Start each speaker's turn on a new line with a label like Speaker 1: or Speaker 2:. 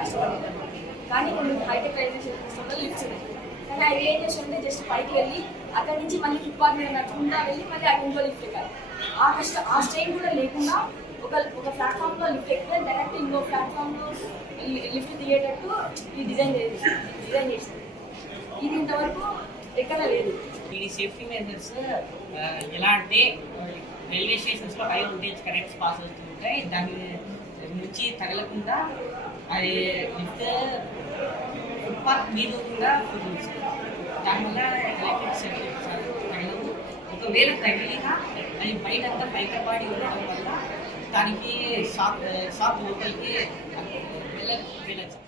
Speaker 1: కష్టపడేదారు కానీ కొన్ని hitech railway స్టేషన్స్లో lifts ఉన్నాయి కానీ అవి ఏం చేస్తుంటే జస్ట్ పైకి వెళ్ళి అక్కడి నుంచి మళ్ళీ ఫుట్పాత్ మీద వెళ్ళి మళ్ళీ అక్కడ ఇంకో లిఫ్ట్ ఎక్కాలి. ఆ కష్టం ఆ స్ట్రెయిన్ కూడా లేకుండా ఒక ఒక ప్లాట్ఫామ్లో లిఫ్ట్ ఎక్కితే డైరెక్ట్ ఇంకో ప్లాట్ఫామ్లో లిఫ్ట్ తీయేటట్టు ఈ డిజైన్ చేసి డిజైన్ చేసింది. ఇది ఇంతవరకు ఎక్కడ లేదు.
Speaker 2: ఈ సేఫ్టీ మెజర్స్ ఎలా అంటే రైల్వే స్టేషన్స్లో హై వోల్టేజ్ కరెంట్స్ పాస్ అవుతుంటాయి. దాని నుంచి తగలకుండా అది విత్ ఫుట్పాత్ మీద కూడా దానివల్ల ఎలక్ట్రిక్ సర్క్యూట్స్ ఒకవేళ తగిలినా అది బయటంతా బయటపడి ఉండడం వల్ల దానికి షాప్ షాప్ లోపలికి వెళ్ళచ్చు